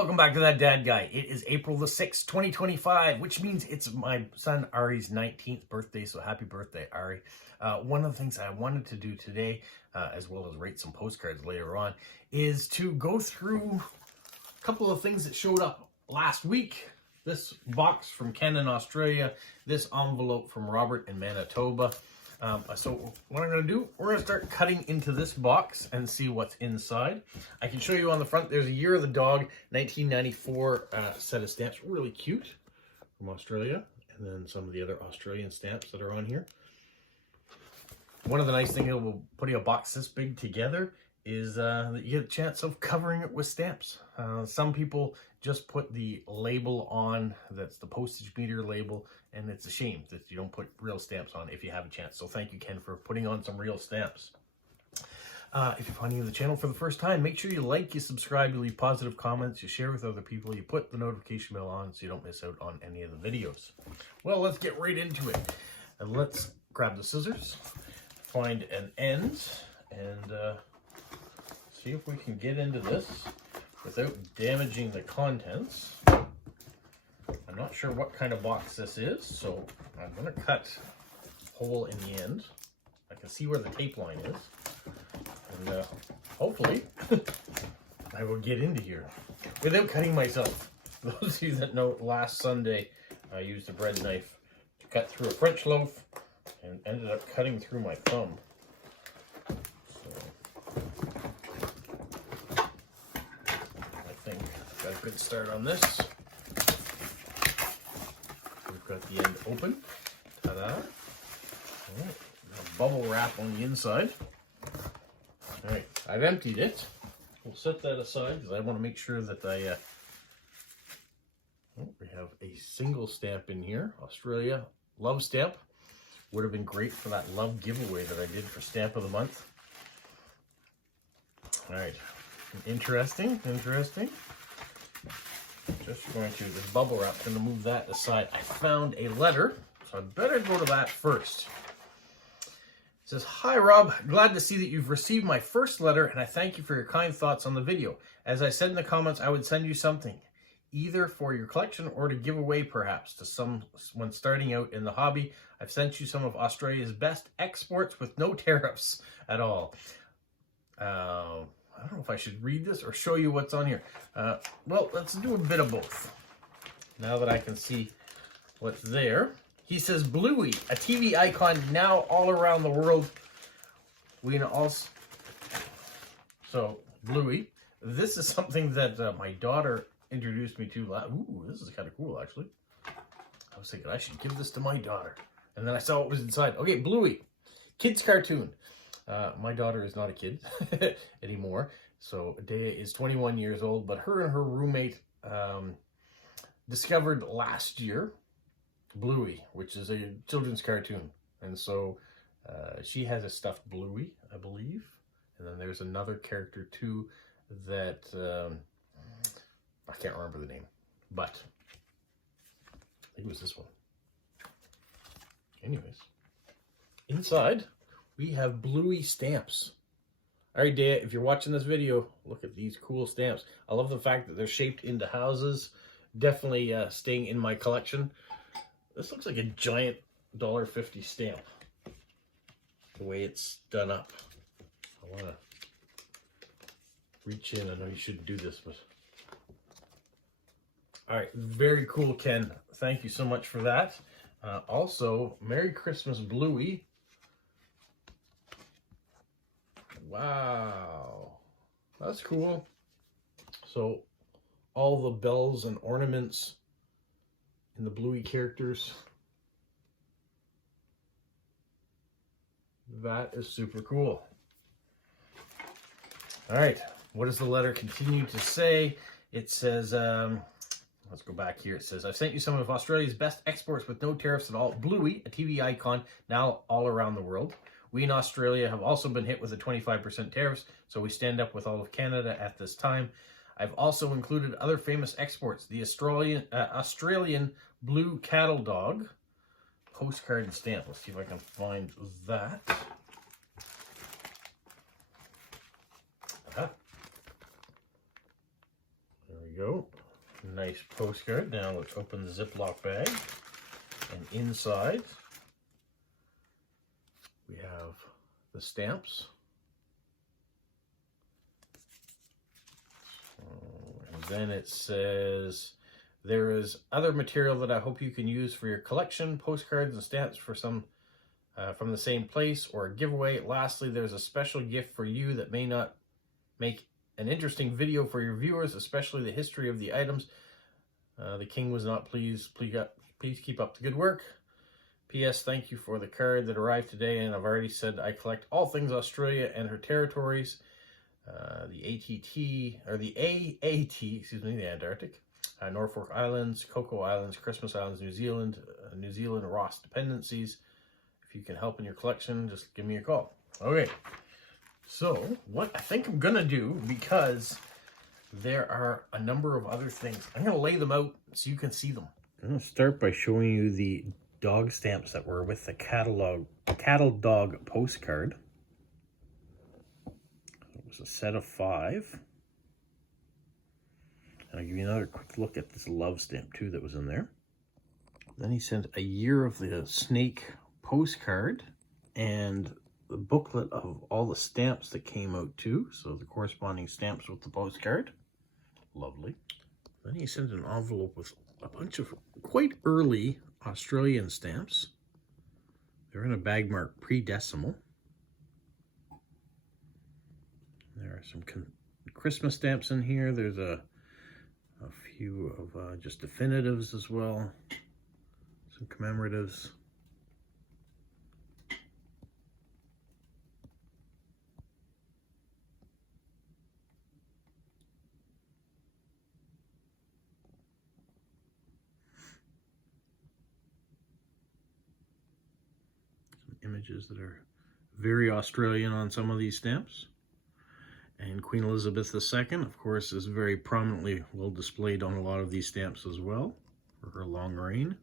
Welcome back to That Dad Guy. It is April the 6th, 2025, which means it's my son Ari's 19th birthday, so happy birthday, Ari. One of the things I wanted to do today, as well as write some postcards later on, is to go through a couple of things that showed up last week. This box from Ken in Australia, this envelope from Robert in Manitoba. So what I'm going to do, we're going to start cutting into this box and see what's inside. I can show you on the front, there's a Year of the Dog, 1994 set of stamps. Really cute from Australia. And then some of the other Australian stamps that are on here. One of the nice things about putting a box this big together is that you get a chance of covering it with stamps. Some people just put the label on, that's the postage meter label, and it's a shame that you don't put real stamps on if you have a chance. So thank you, Ken, for putting on some real stamps. If you're finding the channel for the first time, make sure you like, you subscribe, you leave positive comments, you share with other people, you put the notification bell on so you don't miss out on any of the videos. Well, let's get right into it. And let's grab the scissors, find an end, and see if we can get into this without damaging the contents. I'm not sure what kind of box this is, so I'm going to cut a hole in the end. I can see where the tape line is, and hopefully I will get into here without cutting myself. Those of you that know, last Sunday I used a bread knife to cut through a French loaf and ended up cutting through my thumb. Got a good start on this. We've got the end open. Ta-da. Right. Bubble wrap on the inside. Alright, I've emptied it. We'll set that aside because I want to make sure that we have a single stamp in here. Australia love stamp. Would have been great for that love giveaway that I did for Stamp of the Month. Alright, interesting. Just going to, this bubble wrap, going to move that aside. I found a letter, so I better go to that first. It says, "Hi Rob, glad to see that you've received my first letter and I thank you for your kind thoughts on the video. As I said in the comments, I would send you something, either for your collection or to give away perhaps to someone starting out in the hobby. I've sent you some of Australia's best exports with no tariffs at all." I don't know if I should read this or show you what's on here. Well, let's do a bit of both. Now that I can see what's there. He says, "Bluey, a TV icon now all around the world. We can also..." So, Bluey, this is something that my daughter introduced me to. Ooh, this is kind of cool, actually. I was thinking I should give this to my daughter. And then I saw what was inside. Okay, Bluey, kids cartoon. My daughter is not a kid anymore, so Dea is 21 years old, but her and her roommate discovered last year Bluey, which is a children's cartoon, and so she has a stuffed Bluey, I believe, and then there's another character too that I can't remember the name, but I think it was this one. Anyways, inside we have Bluey stamps. All right, Dea, if you're watching this video, look at these cool stamps. I love the fact that they're shaped into houses. Definitely staying in my collection. This looks like a giant $1.50 stamp. The way it's done up. I want to reach in. I know you shouldn't do this, but... All right, very cool, Ken. Thank you so much for that. Also, Merry Christmas, Bluey. Wow, that's cool. So all the bells and ornaments in the Bluey characters. That is super cool. All right, what does the letter continue to say? It says, let's go back here. It says, "I've sent you some of Australia's best exports with no tariffs at all. Bluey, a TV icon now all around the world. We in Australia have also been hit with the 25% tariffs, so we stand up with all of Canada at this time. I've also included other famous exports, the Australian blue cattle dog, postcard and stamp." Let's see if I can find that. go. Nice postcard. Now let's open the Ziploc bag. And inside, we have the stamps. And then it says, there is other material that I hope you can use for your collection, postcards and stamps for some from the same place or a giveaway. Lastly, there's a special gift for you that may not make an interesting video for your viewers, especially the history of the items. The king was not pleased. Please keep up the good work. P.S. Thank you for the card that arrived today, and I've already said I collect all things Australia and her territories. The ATT, or the AAT, excuse me, the Antarctic, Norfolk Islands, Cocoa Islands, Christmas Islands, New Zealand, Ross dependencies. If you can help in your collection, just give me a call. Okay, so what I think I'm gonna do, because there are a number of other things, I'm gonna lay them out so you can see them. I'm gonna start by showing you the dog stamps that were with the cattle dog postcard. It was a set of 5. And I'll give you another quick look at this love stamp too that was in there. Then he sent a year of the snake postcard and the booklet of all the stamps that came out too. So the corresponding stamps with the postcard. Lovely. Then he sent an envelope with a bunch of quite early Australian stamps. They're in a bag marked pre-decimal. There are some Christmas stamps in here. There's a few of just definitives as well. Some commemoratives. Images that are very Australian on some of these stamps. And Queen Elizabeth II, of course, is very prominently well displayed on a lot of these stamps as well, for her long reign.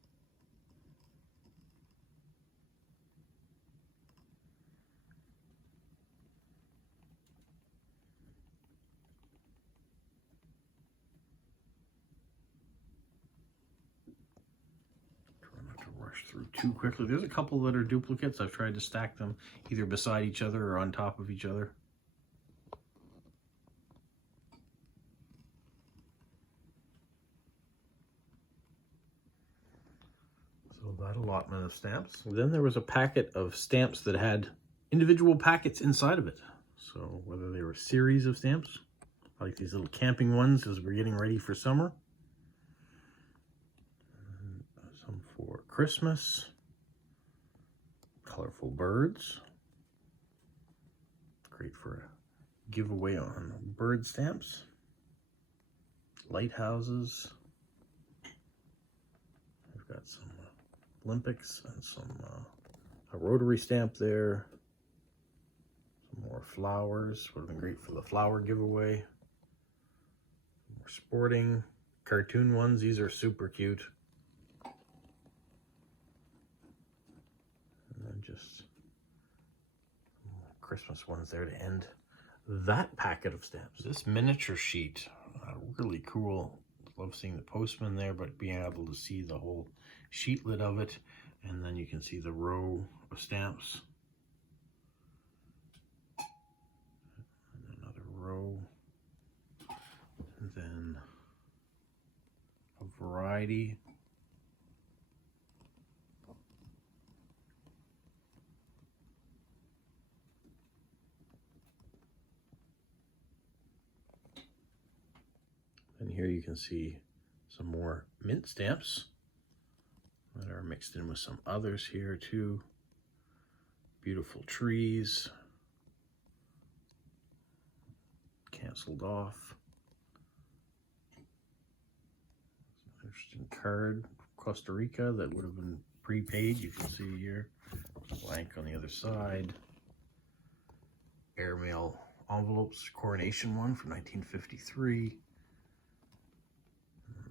Through too quickly. There's a couple that are duplicates. I've tried to stack them either beside each other or on top of each other. So that allotment of stamps. Then there was a packet of stamps that had individual packets inside of it. So whether they were a series of stamps, like these little camping ones as we're getting ready for summer. Some for Christmas. Colorful birds. Great for a giveaway on bird stamps. Lighthouses. We've got some Olympics and some a rotary stamp there. Some more flowers. Would have been great for the flower giveaway. More sporting. Cartoon ones. These are super cute. Just Christmas ones there to end that packet of stamps. This miniature sheet, really cool. Love seeing the postman there, but being able to see the whole sheetlet of it. And then you can see the row of stamps. And another row. And then a variety. And here you can see some more mint stamps that are mixed in with some others here too. Beautiful trees. Canceled off. Interesting card. Costa Rica that would have been prepaid. You can see here. Blank on the other side. Airmail envelopes. Coronation one from 1953.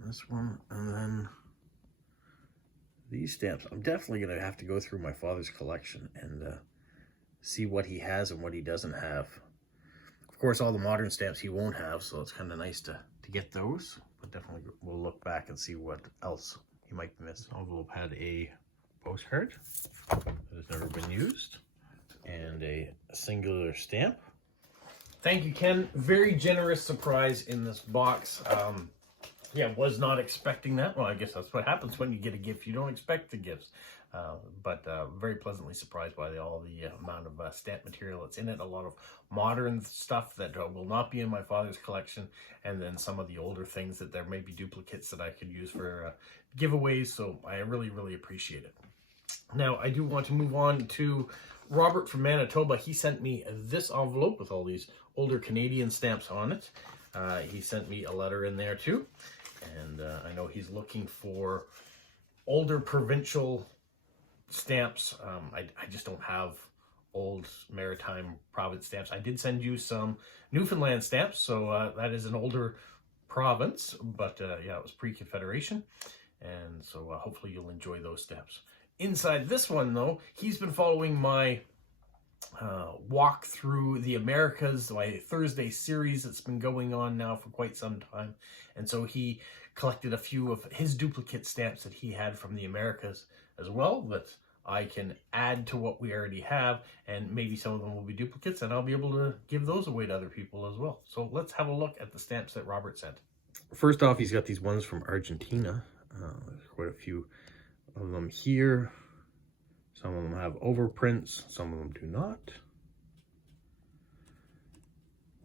This one, and then these stamps. I'm definitely going to have to go through my father's collection and see what he has and what he doesn't have. Of course, all the modern stamps he won't have, so it's kind of nice to get those. but definitely we'll look back and see what else you might miss. This envelope had a postcard that has never been used and a singular stamp. Thank you, Ken. Very generous surprise in this box. Yeah, was not expecting that. Well, I guess that's what happens when you get a gift. You don't expect the gifts. But very pleasantly surprised by all the amount of stamp material that's in it. A lot of modern stuff that will not be in my father's collection. And then some of the older things that there may be duplicates that I could use for giveaways. So I really, really appreciate it. Now, I do want to move on to Robert from Manitoba. He sent me this envelope with all these older Canadian stamps on it. He sent me a letter in there too. And I know he's looking for older provincial stamps. I just don't have old maritime province stamps. I did send you some Newfoundland stamps, so that is an older province, but yeah, it was pre-Confederation. And so hopefully you'll enjoy those stamps. Inside this one, though, he's been following my walk through the Americas, my Thursday series that's been going on now for quite some time. And so he collected a few of his duplicate stamps that he had from the Americas as well that I can add to what we already have, and maybe some of them will be duplicates, and I'll be able to give those away to other people as well. So let's have a look at the stamps that Robert sent. First off, he's got these ones from Argentina. There's quite a few of them here. Some of them have overprints, some of them do not.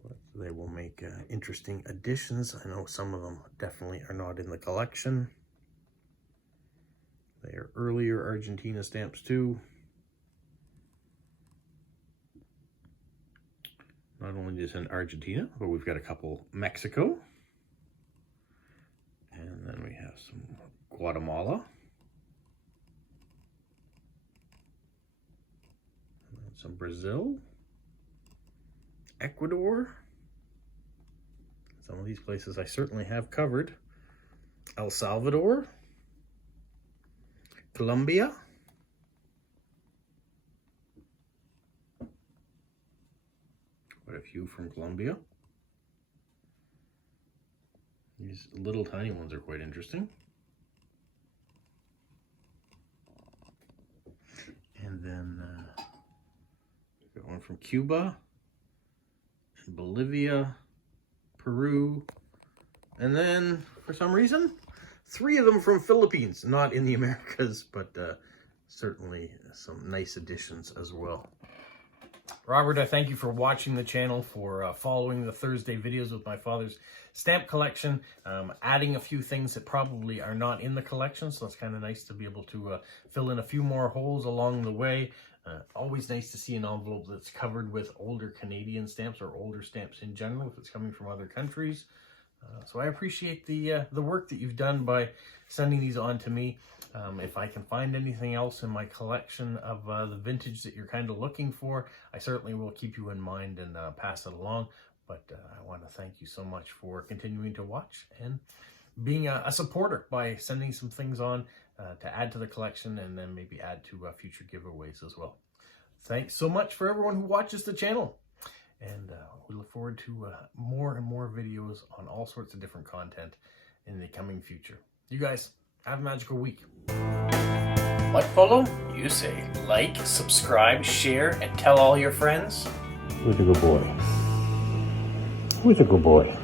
But they will make interesting additions. I know some of them definitely are not in the collection. They are earlier Argentina stamps too. Not only just in Argentina, but we've got a couple Mexico. And then we have some Guatemala. Some Brazil, Ecuador. Some of these places I certainly have covered. El Salvador, Colombia, quite a few from Colombia. These little tiny ones are quite interesting. And then got one from Cuba, Bolivia, Peru, and then for some reason 3 of them from Philippines, not in the Americas, but certainly some nice additions as well. Robert, I thank you for watching the channel, for following the Thursday videos with my father's stamp collection, adding a few things that probably are not in the collection, so it's kind of nice to be able to fill in a few more holes along the way. Always nice to see an envelope that's covered with older Canadian stamps or older stamps in general if it's coming from other countries. So I appreciate the work that you've done by sending these on to me. If I can find anything else in my collection of the vintage that you're kind of looking for, I certainly will keep you in mind and pass it along. But I want to thank you so much for continuing to watch and being a supporter by sending some things on to add to the collection and then maybe add to future giveaways as well. Thanks so much for everyone who watches the channel. And we look forward to more and more videos on all sorts of different content in the coming future. You guys, have a magical week. What follow? You say like, subscribe, share, and tell all your friends. Who's a good boy? Who's a good boy?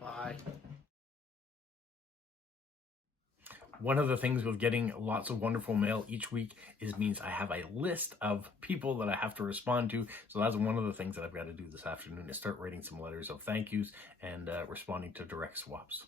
Bye. One of the things with getting lots of wonderful mail each week means I have a list of people that I have to respond to. So that's one of the things that I've got to do this afternoon, is start writing some letters of thank yous and responding to direct swaps.